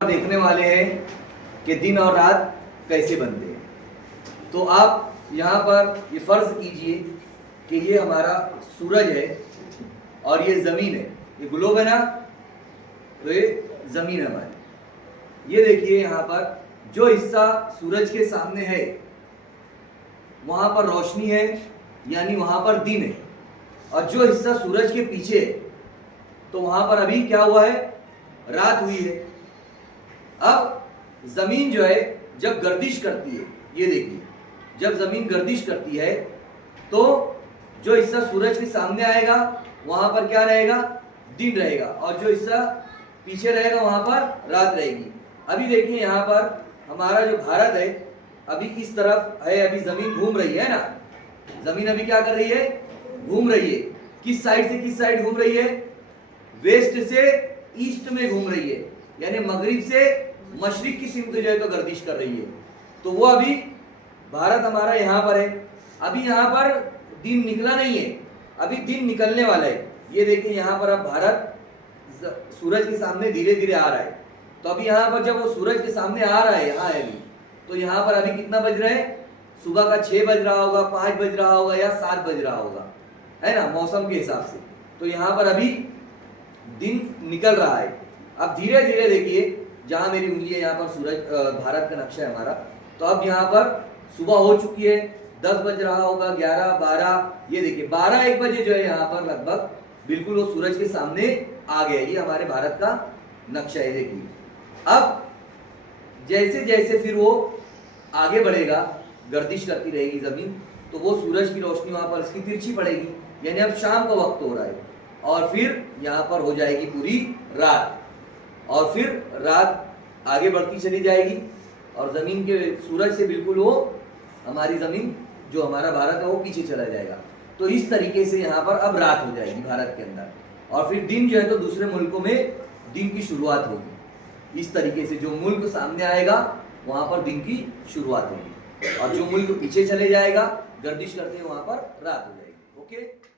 देखने वाले हैं कि दिन और रात कैसे बनते हैं। तो आप यहाँ पर ये फर्ज कीजिए कि ये हमारा सूरज है और ये जमीन है, ये ग्लोब है ना, तो ये जमीन है हमारी। ये देखिए यहाँ पर जो हिस्सा सूरज के सामने है वहां पर रोशनी है, यानी वहां पर दिन है, और जो हिस्सा सूरज के पीछे है तो वहां पर अभी क्या हुआ है, रात हुई है। अब जमीन जो है जब गर्दिश करती है, ये देखिए जब जमीन गर्दिश करती है तो जो हिस्सा सूरज के सामने आएगा वहां पर क्या रहेगा, दिन रहेगा, और जो हिस्सा पीछे रहेगा वहां पर रात रहेगी। अभी देखिए यहाँ पर हमारा जो भारत है अभी इस तरफ है, अभी जमीन घूम रही है ना, जमीन अभी क्या कर रही है, घूम रही है। किस साइड से किस साइड घूम रही है, वेस्ट से ईस्ट में घूम रही है, यानी मगरिब से मशरिक की सिमत जो है तो गर्दिश कर रही है। तो वो अभी भारत हमारा यहाँ पर है। अभी यहाँ पर दिन निकला नहीं है, अभी दिन निकलने वाला है। ये देखिए यहाँ पर अब भारत सूरज के सामने धीरे धीरे आ रहा है। तो अभी यहाँ पर जब वो सूरज के सामने आ रहा है, यहाँ है अभी, तो यहाँ पर अभी कितना बज रहा है, सुबह का 6 बज रहा होगा, 5 बज रहा होगा या 7 बज रहा होगा, है ना, मौसम के हिसाब से। तो यहाँ पर अभी दिन निकल रहा है। अब धीरे धीरे देखिए, जहां मेरी उंगली है यहाँ पर सूरज भारत का नक्शा है हमारा, तो अब यहाँ पर सुबह हो चुकी है, 10 बज रहा होगा, 11, 12, ये देखिए 12-1 बजे जो है यहाँ पर लगभग बिल्कुल वो सूरज के सामने आ गया। ये हमारे भारत का नक्शा है, देखिए। अब जैसे जैसे फिर वो आगे बढ़ेगा, गर्दिश करती रहेगी जमीन, तो वो सूरज की रोशनी वहां पर इसकी तिरछी पड़ेगी, यानी अब शाम का वक्त हो रहा है, और फिर यहाँ पर हो जाएगी पूरी रात, और फिर रात आगे बढ़ती चली जाएगी, और जमीन के सूरज से बिल्कुल वो हमारी जमीन जो हमारा भारत है वो पीछे चला जाएगा। तो इस तरीके से यहाँ पर अब रात हो जाएगी भारत के अंदर, और फिर दिन जो है तो दूसरे मुल्कों में दिन की शुरुआत होगी। इस तरीके से जो मुल्क सामने आएगा वहां पर दिन की शुरुआत होगी, और जो मुल्क पीछे चले जाएगा गर्दिश करते वहां पर रात हो जाएगी। ओके।